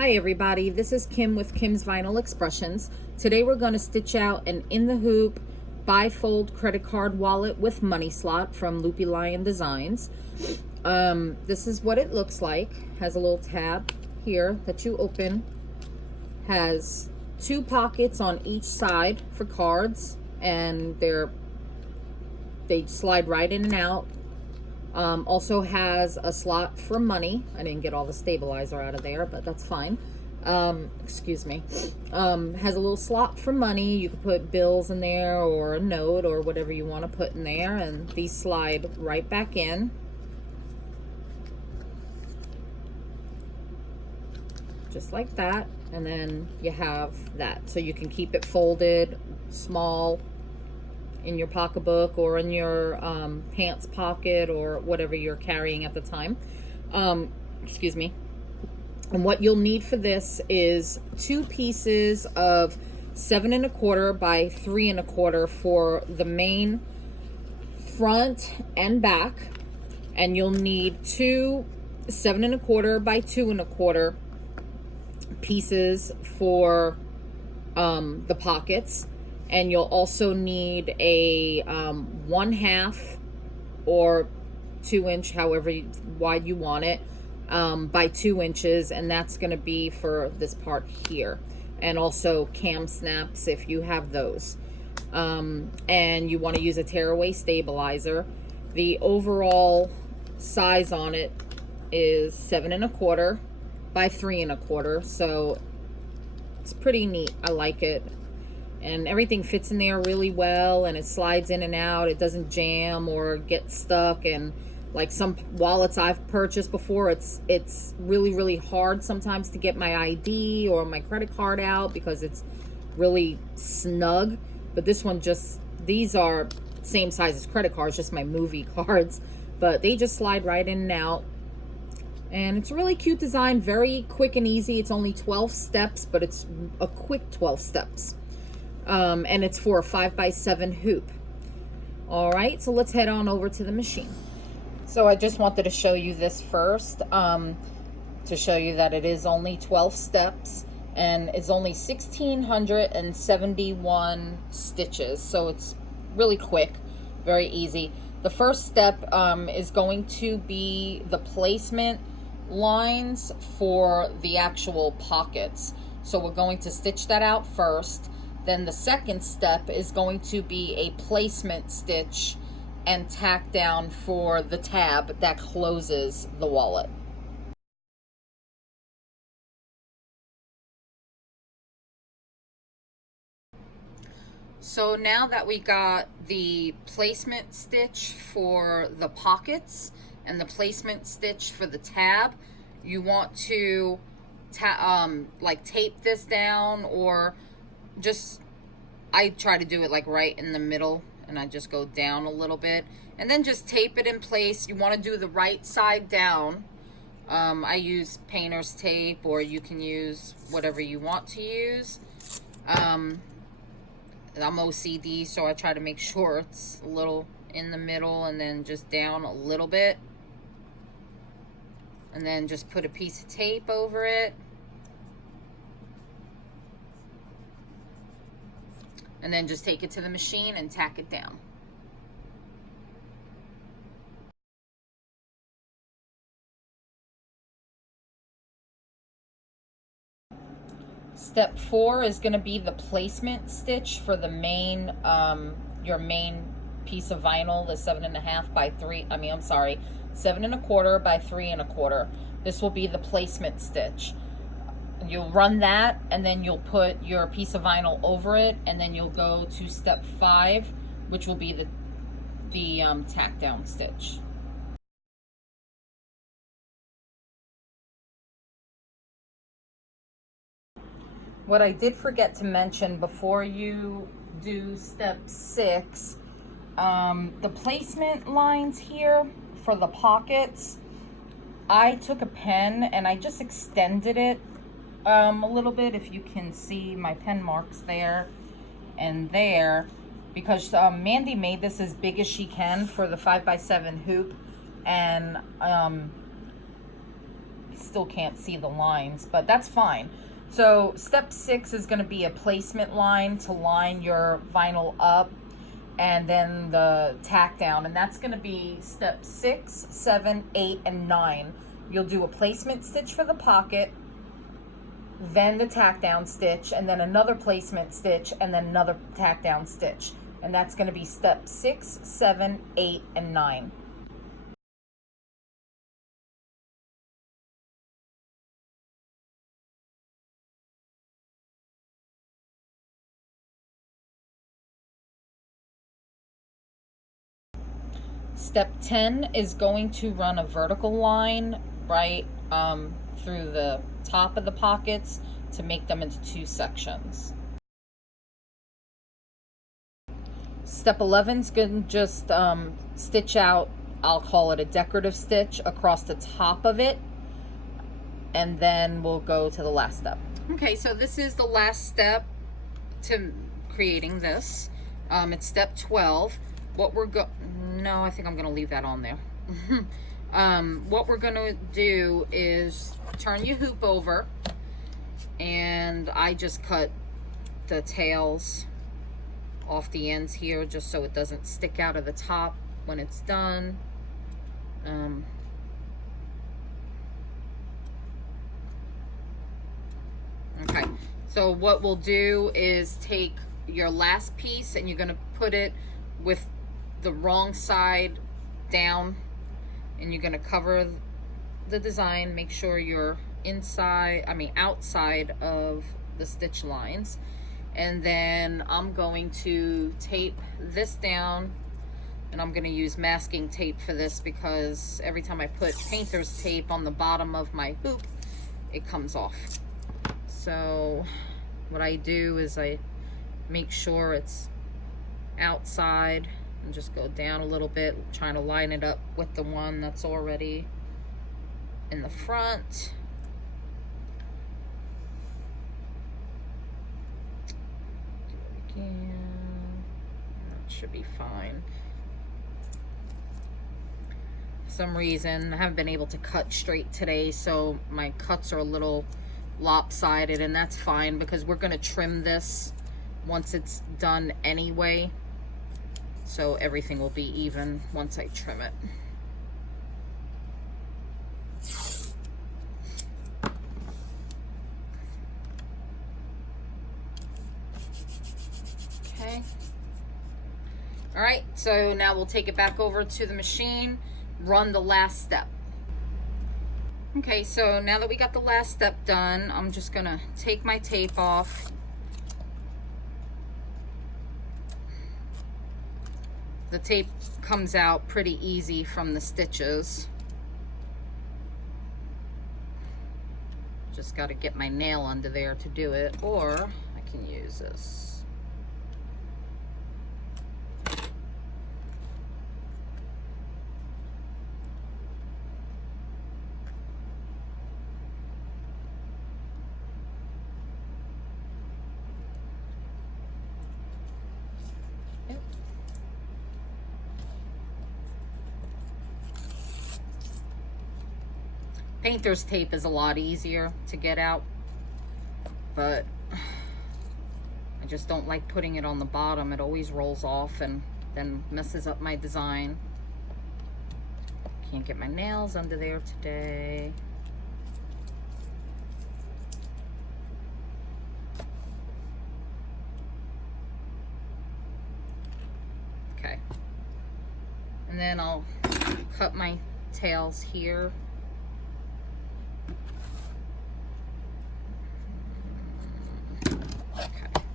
Hi everybody, this is Kim with Kim's Vinyl Expressions. Today we're going to stitch out an in the hoop bifold credit card wallet with money slot from Loopy Designs. This is what it looks like. Has a little tab here that you open. Has two pockets on each side for cards, and they slide right in and out. Also has a slot for money. I didn't get all the stabilizer out of there, but that's fine. Excuse me. Has a little slot for money. You can put bills in there or a note or whatever you want to put in there, and these slide right back in. Just like that. And then you have that. So you can keep it folded, small, in your pocketbook or in your pants pocket or whatever you're carrying at the time. Excuse me. And what you'll need for this is 2 pieces of 7 1/4 by 3 1/4 for the main front and back, and you'll need 2 7 1/4 by 2 1/4 pieces for the pockets. And you'll also need a 1/2 or 2 inch, however wide you want it, by 2 inches, and that's going to be for this part here. And also cam snaps if you have those. And you want to use a tearaway stabilizer. The overall size on it is 7 1/4 by 3 1/4, so it's pretty neat. I like it. And everything fits in there really well, and it slides in and out. It doesn't jam or get stuck. And like some wallets I've purchased before, it's really hard sometimes to get my ID or my credit card out because it's really snug. But this one, these are same size as credit cards, just my movie cards, but they just slide right in and out. And it's a really cute design, very quick and easy. It's only 12 steps, but it's a quick 12 steps. And it's for a 5x7 hoop. All right, so let's head on over to the machine. So I just wanted to show you this first, to show you that it is only 12 steps, and it's only 1,671 stitches. So it's really quick, very easy. The first step is going to be the placement lines for the actual pockets. So we're going to stitch that out first. Then the second step is going to be a placement stitch and tack down for the tab that closes the wallet. So now that we got the placement stitch for the pockets and the placement stitch for the tab, you want to like tape this down, or just, I try to do it like right in the middle, and I just go down a little bit and then just tape it in place. You want to do the right side down. I use painter's tape, or you can use whatever you want to use. I'm OCD, so I try to make sure it's a little in the middle and then just down a little bit. And then just put a piece of tape over it. And then just take it to the machine and tack it down. Step 4 is going to be the placement stitch for the main, your main piece of vinyl, the 7 1/2 by 3, 7 1/4 by 3 1/4. This will be the placement stitch. You'll run that, and then you'll put your piece of vinyl over it, and then you'll go to step 5, which will be the tack down stitch. What I did forget to mention before you do step 6, the placement lines here for the pockets, I took a pen and I just extended it a little bit, if you can see my pen marks there and there, because Mandy made this as big as she can for the 5x7 hoop, and still can't see the lines, but that's fine. So step 6 is going to be a placement line to line your vinyl up, and then the tack down, and that's going to be step 6, 7, 8, and 9. You'll do a placement stitch for the pocket, then the tack down stitch, and then another placement stitch, and then another tack down stitch. And that's going to be step 6, 7, 8, and 9. Step 10 is going to run a vertical line right through the top of the pockets to make them into 2 sections. Step 11 is going to just stitch out, I'll call it a decorative stitch across the top of it, and then we'll go to the last step. Okay, so this is the last step to creating this. It's step 12. What we're no, I think I'm gonna leave that on there. What we're gonna do is turn your hoop over, and I just cut the tails off the ends here just so it doesn't stick out of the top when it's done. Okay, so what we'll do is take your last piece and you're gonna put it with the wrong side down, and you're going to cover the design. Make sure you're outside of the stitch lines, and then I'm going to tape this down, and I'm going to use masking tape for this because every time I put painter's tape on the bottom of my hoop, it comes off. So what I do is I make sure it's outside and just go down a little bit, trying to line it up with the one that's already in the front. Do it again. That should be fine. For some reason, I haven't been able to cut straight today, so my cuts are a little lopsided, and that's fine because we're going to trim this once it's done anyway. So everything will be even once I trim it. Okay. All right, so now we'll take it back over to the machine, run the last step. Okay, so now that we got the last step done, I'm just gonna take my tape off. The tape comes out pretty easy from the stitches. Just got to get my nail under there to do it, or I can use this. Painter's tape is a lot easier to get out, but I just don't like putting it on the bottom. It always rolls off and then messes up my design. Can't get my nails under there today. Okay. And then I'll cut my tails here.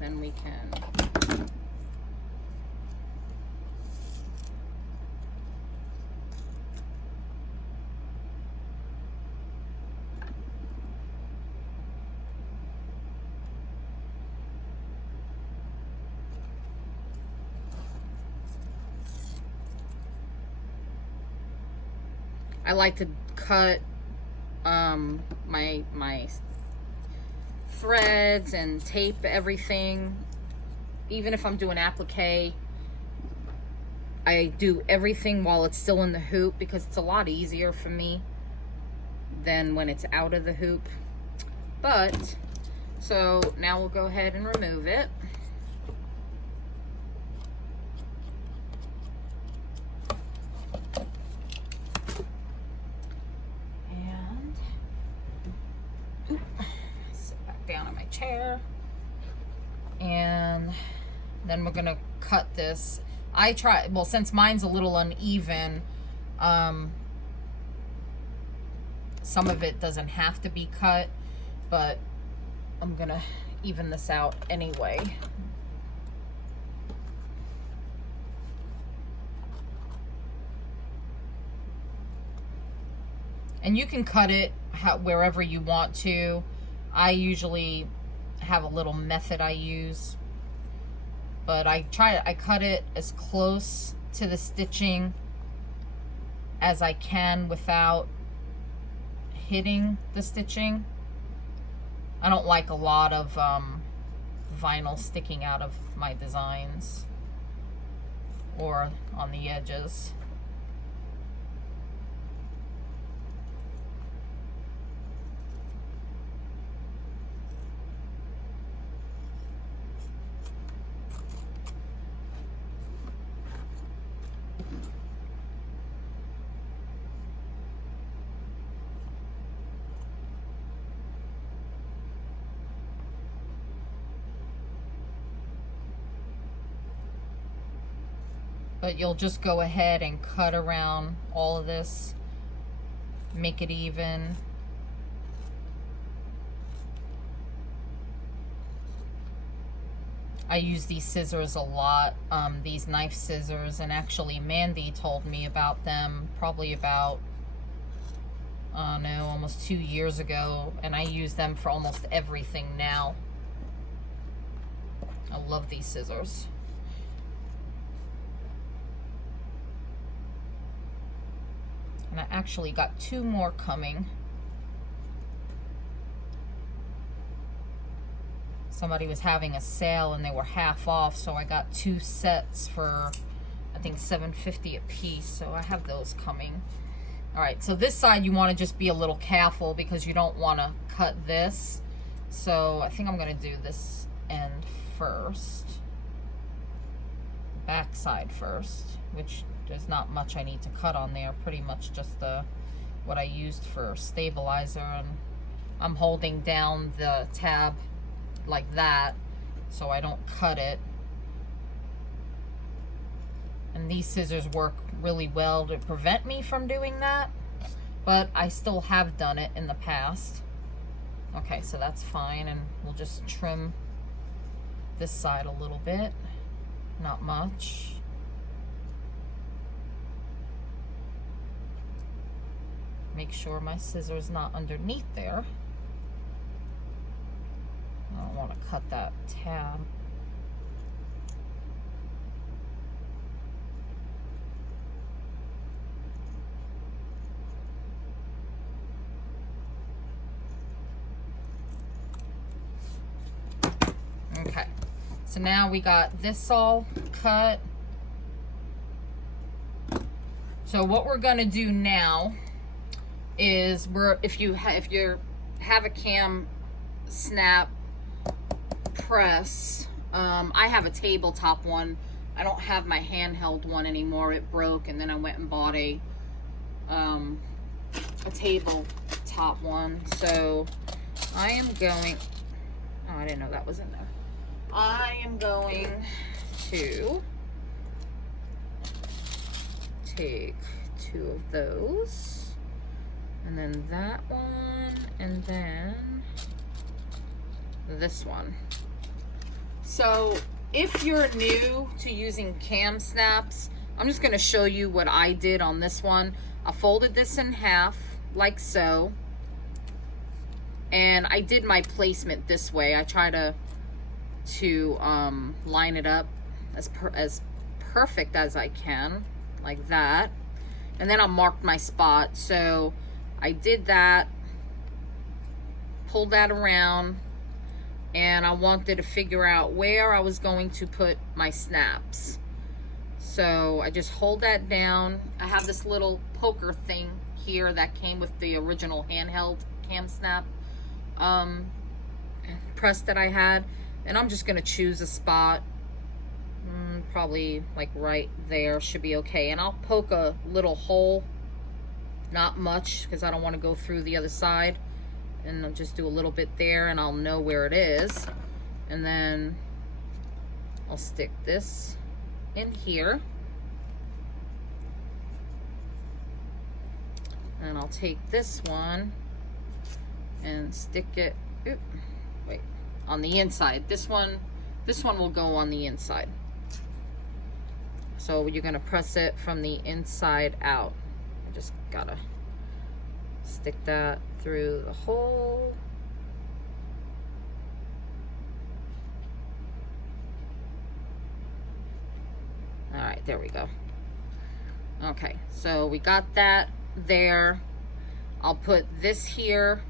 Then we can I like to cut my threads and tape everything. Even if I'm doing applique, I do everything while it's still in the hoop because it's a lot easier for me than when it's out of the hoop. But, so now we'll go ahead and remove it. And sit back down in my chair. And then we're gonna cut this. Well, since mine's a little uneven, some of it doesn't have to be cut, but I'm gonna even this out anyway. And you can cut it wherever you want to. I usually have a little method I use, but I cut it as close to the stitching as I can without hitting the stitching. I don't like a lot of vinyl sticking out of my designs or on the edges. But you'll just go ahead and cut around all of this, make it even. I use these scissors a lot, these knife scissors, and actually Mandy told me about them probably about, I don't know, almost 2 years ago, and I use them for almost everything now. I love these scissors. And I actually got 2 more coming. Somebody was having a sale and they were half off, so I got 2 sets for I think $7.50 a piece. So I have those coming. All right, so this side you want to just be a little careful because you don't want to cut this. So I think I'm going to do this end first, back side first, which there's not much I need to cut on there. Pretty much just what I used for stabilizer, and I'm holding down the tab like that so I don't cut it. And these scissors work really well to prevent me from doing that, but I still have done it in the past. Okay, so that's fine, and we'll just trim this side a little bit, not much. Make sure my scissors not underneath there. I don't want to cut that tab. Okay, so now we got this all cut. So what we're gonna do now is if you have a cam snap press, I have a tabletop one. I don't have my handheld one anymore. It broke, and then I went and bought a tabletop one. So I am going, oh, I didn't know that was in there. I am going to take 2 of those. And then that one, and then this one. So if you're new to using cam snaps, I'm just gonna show you what I did on this one. I folded this in half, like so. And I did my placement this way. I try to line it up as perfect as I can, like that. And then I marked my spot. So I did that, pulled that around, and I wanted to figure out where I was going to put my snaps. So I just hold that down. I have this little poker thing here that came with the original handheld cam snap press that I had. And I'm just gonna choose a spot, probably like right there should be okay. And I'll poke a little hole, not much, because I don't want to go through the other side. And I'll just do a little bit there, and I'll know where it is. And then I'll stick this in here. And I'll take this one and stick it, on the inside. This one will go on the inside. So you're gonna press it from the inside out. I just gotta stick that through the hole. All right, there we go. Okay, so we got that there. I'll put this here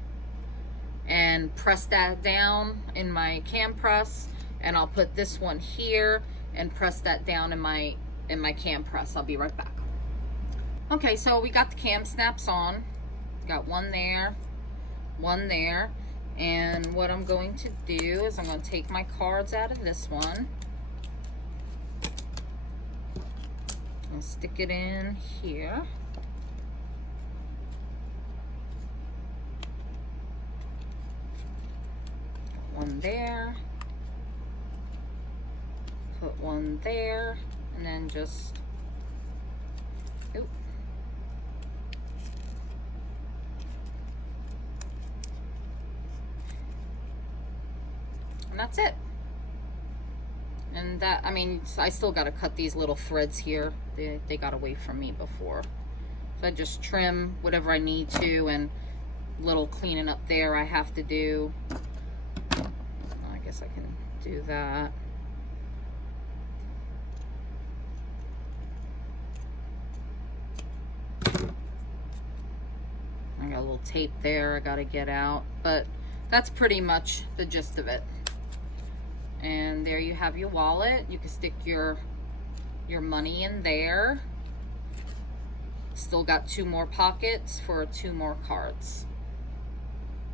and press that down in my cam press, and I'll put this one here and press that down in my cam press. I'll be right back. Okay, so we got the cam snaps on. Got one there, and what I'm going to do is I'm going to take my cards out of this one and stick it in here. One there, put one there, and then just, oop. And that's it. And that, I mean, I still got to cut these little threads here. They got away from me before. So I just trim whatever I need to, and little cleaning up there I have to do. I guess I can do that. I got a little tape there I got to get out, but that's pretty much the gist of it. And there you have your wallet. You can stick your money in there. Still got 2 more pockets for 2 more cards.